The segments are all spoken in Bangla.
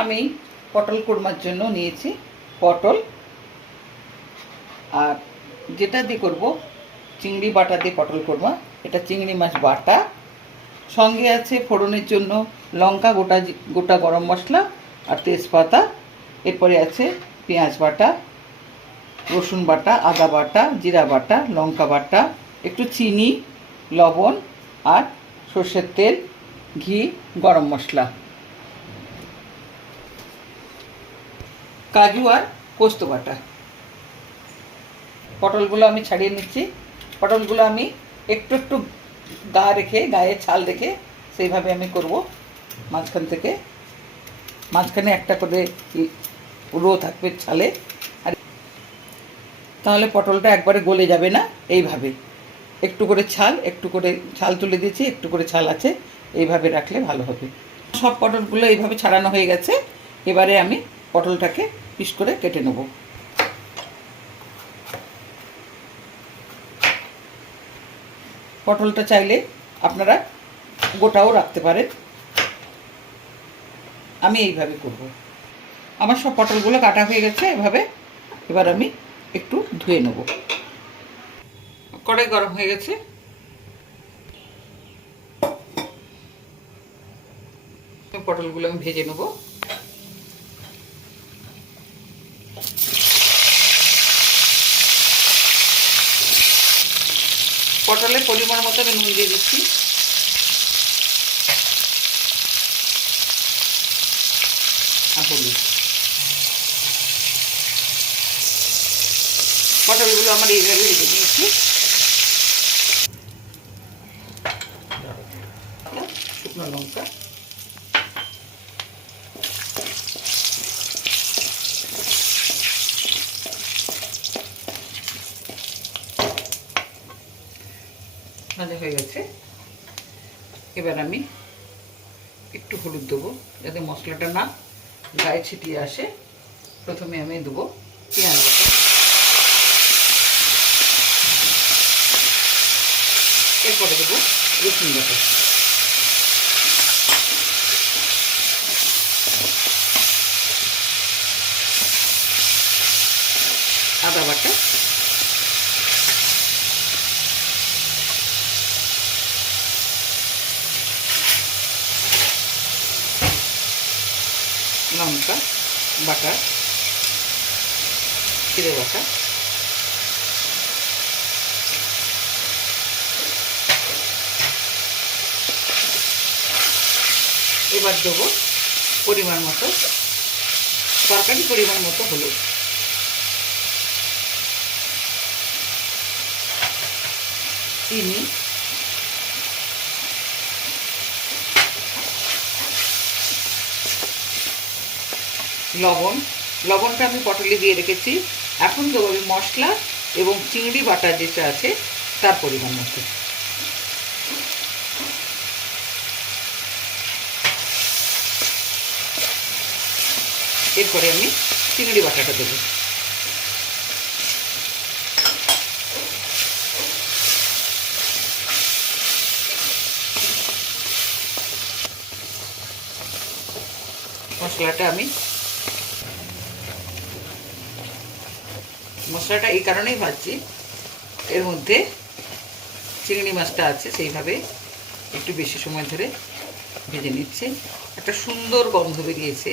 আমি পটল কোরমার জন্য নিয়েছি পটল। আর যেটা দিয়ে করব, চিংড়ি বাটা দিয়ে পটল কোরমা, এটা চিংড়ি মাছ বাটা। সঙ্গে আছে ফোড়নের জন্য লঙ্কা গোটা গোটা গরম মশলা আর তেজপাতা। এরপরে আছে পেঁয়াজ বাটা, রসুন বাটা, আদা বাটা, জিরা বাটা, লঙ্কা বাটা, একটু চিনি, লবণ আর সর্ষের তেল, ঘি, গরম মশলা। কাজু আর পোস্ত বাটা। পটলগুলো আমি ছাড়িয়ে নিচ্ছি। পটলগুলো আমি একটু একটু গা রেখে, গায়ে ছাল রেখে সেইভাবে আমি করব। মাঝখান থেকে। মাঝখানে একটা করে রো থাকবে ছালে। আর তাহলে পটলটা একবারে গলে যাবে না এইভাবে। একটু করে ছাল, একটু করে ছাল তুলে দিয়েছি, একটু করে ছাল আছে, এইভাবে রাখলে ভালো হবে। সব পটলগুলো এইভাবে ছাড়ানো হয়ে গেছে। এবারে আমি পটলটাকে পিস করে কেটে নেব। পটলটা চাইলে আপনারা গোটাও রাখতে পারেন। আমি এইভাবে করব। আমার সব পটলগুলো কাটা হয়ে গেছে, এভাবে এবার আমি একটু ধুয়ে নেব। কড়াই গরম হয়ে গেছে। পটলগুলো আমি ভেজে নেব। পটলের পরিমাণ মতো আমি নুন দিয়ে দিচ্ছি। পটলগুলো আমার এইভাবে রেখে দিয়েছি। শুকনো লঙ্কা। ভাজা হয়ে গেছে। এবার আমি একটু হলুদ দেবো, যাতে মশলাটা না গায়ে ছিটিয়ে আসে। প্রথমে আমি দেবো পেঁয়াজ এরপরে দেবো রসুন বাটা। আদা বাটা লঙ্কা বাটা জিরে বাটা। এবার দেবো পরিমাণ মতো তরকারি পরিমাণ মতো হলুদ। চিনি লবণ। লবণটা আমি পটলে দিয়ে রেখেছি। এখন দেবো আমি মশলা এবং চিংড়ি বাটা যেটা আছে, তার পরিমাণ মতো। এরপরে আমি চিংড়ি বাটাটা দেবো। মশলাটা আমি মশলাটা এই কারণেই ভাজছি। এর মধ্যে চিংড়ি মাছটা আছে, সেইভাবে একটু বেশি সময় ধরে ভেজে নিচ্ছে। একটা সুন্দর গন্ধ বেরিয়েছে।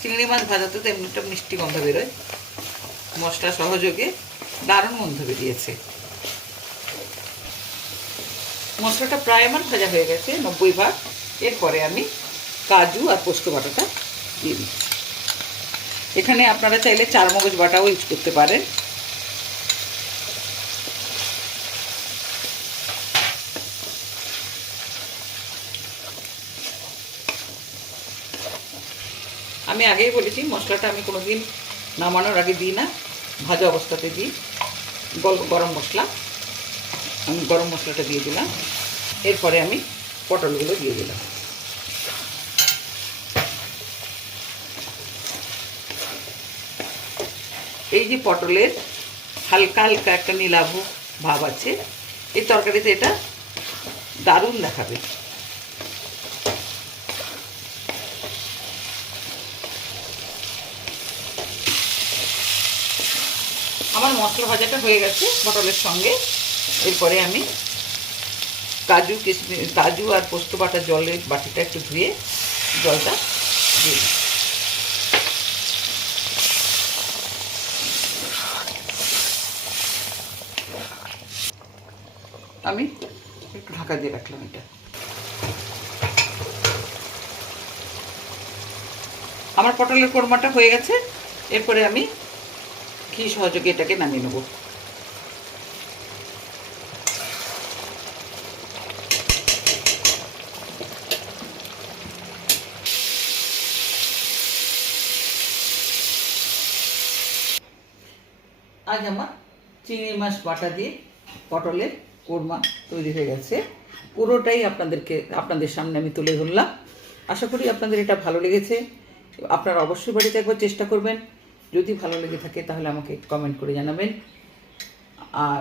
চিংড়ি মাছ ভাজাতে তো এমনি একটা মিষ্টি গন্ধ বেরোয়। মশলা সহযোগে দারুণ গন্ধ বেরিয়েছে। মশলাটা প্রায় আমার ভাজা হয়ে গেছে, নব্বই ভাগ। এরপরে আমি কাজু আর পোস্ত বাটাটা দিয়ে দিচ্ছি। এখানে আপনারা চাইলে চার মগজ বাটাও ইউজ করতে পারেন। আমি আগেই বলেছি, মশলাটা আমি কোনো দিন নামানোর আগে দিই না। ভাজা অবস্থাতে দিই। গরম মশলা। আমি গরম মশলাটা দিয়ে দিলাম। এরপরে আমি পটলগুলো দিয়ে দিলাম। এই যে পটলের হালকা হালকা একটা নীলাভ ভাব আছে, এই তরকারিতে এটা দারুণ দেখাবে। আমার মশলা ভাজাটা হয়ে গেছে পটলের সঙ্গে। এরপরে আমি কাজু কিশমিশ কাজু আর পোস্ত বাটা জলের বাটিটা একটু ধুয়ে জলটা দিয়ে। আমি একটু ঢাকা দিয়ে রাখলাম এটা। আমার পটলের কোরমাটা হয়ে গেছে। এরপরে আমি ঘি সহযোগে এটাকে নামিয়ে নেব? আজ আমার চিংড়ি মাছ বাটা দিয়ে পটলের কোরমা তৈরি হয়ে গেছে। পুরোটাই আপনাদেরকে, আপনাদের সামনে আমি তুলে ধরলাম। আশা করি আপনাদের এটা ভালো লেগেছে। আপনারা অবশ্যই বাড়িতে একবার চেষ্টা করবেন। যদি ভালো লেগে থাকে তাহলে আমাকে কমেন্ট করে জানাবেন। আর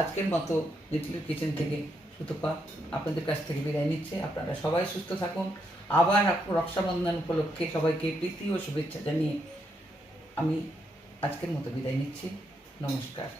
আজকের মতো লিটল কিচেন থেকে সুতপা আপনাদের কাছ থেকে বিদায় নিচ্ছে। আপনারা সবাই সুস্থ থাকুন। আবার রক্ষাবন্ধন উপলক্ষে সবাইকে প্রীতি ও শুভেচ্ছা জানিয়ে আমি আজকের মতো বিদায় নিচ্ছি। নমস্কার।